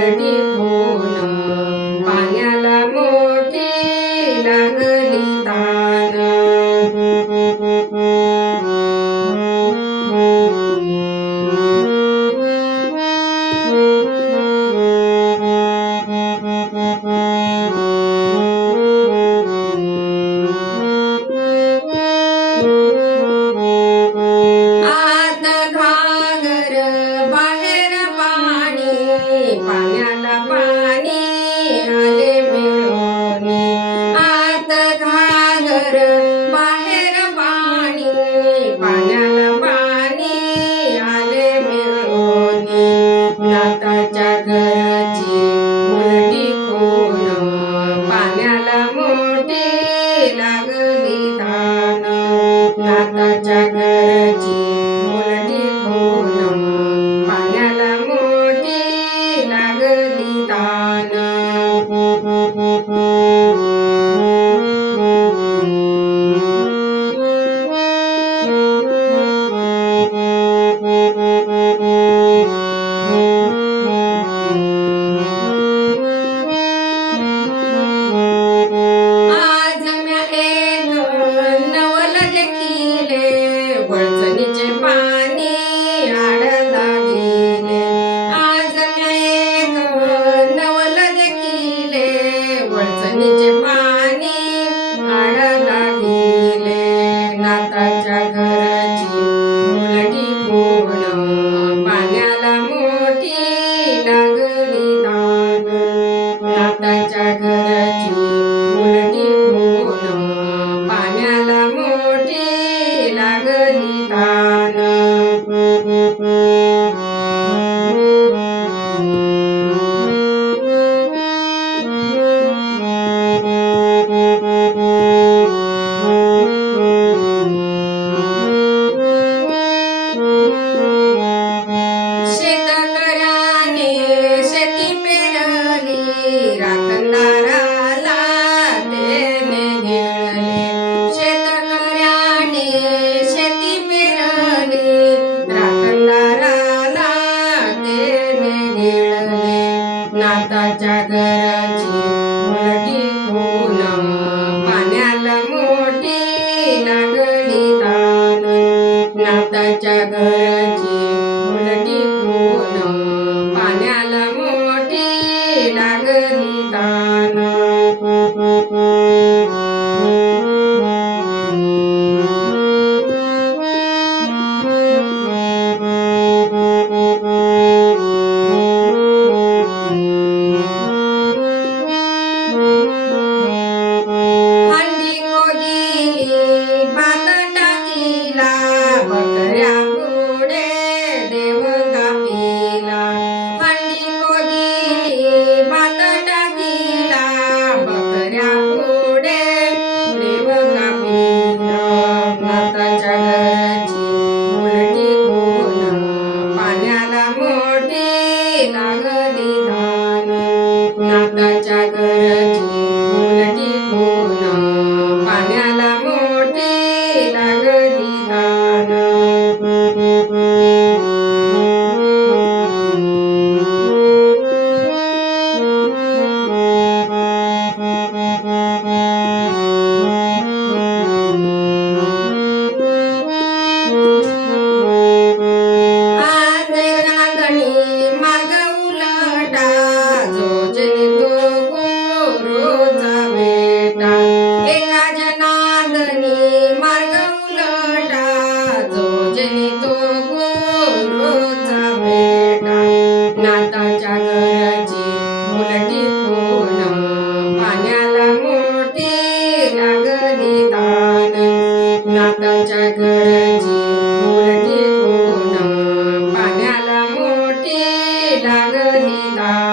उलटी होऊन पाण्याला मोठी लागली तान. आत घागर बाहेर पाणी, पाण्याला पाणी आले मिळून. आत घागर बाहेर पाणी, पाण्याला पाणी आले मिळून. नाताच्या घरची उलटी होऊन पाण्याला मोठी लागली तान. नाताच्या घरची उलटी होऊन पाण्याला मोठी लागली तान. आज म्या एक नवल देखिले, वळचणीचे पाणी आडला गेले. आज म्या एक नवल देखिले, वळचणीचे पाणी आडला गेले. नाताच्या घरची उलटी होऊन पाण्याला मोठी लागली तान. नाताच्या घरची उलटी होऊन पाण्याला मोठी लागली तान. शेतकऱ्याने शेती पेरली, राखणदाराला त्याने गिळले. शेतकऱ्याने शेती पेरली, राखणदाराला त्याने गिळले. नाताच्या घरची उलटी होऊन पाण्याला मोठी लागली तान. नाताच्या घरची उलटी होऊन पाण्याला मोठी लागली तान. हंडी खोदली भात टाकीला, बकऱ्या पुढे देव कापीला. हंडी खोदली भात टाकीला, बकऱ्या पुढे देव कापीला. नाताच्या घरची उलटी होऊन पाण्याला मोठी लागली तान. नाताच्या घरची उलटी होऊन पाण्याला मोठी लागली तान. आज नागणी मार्ग उलटा, जो जनी तो गुरुचा बेटा. एका जनार्दनी मार्ग उलटा, जो जनी तो गुरुचा बेटा. नाताच्या घरची उलटी होऊन पाण्याला मोठी लागली तान. नाताच्या घरची उलटी होऊन पाण्याला मोठी लागली तान.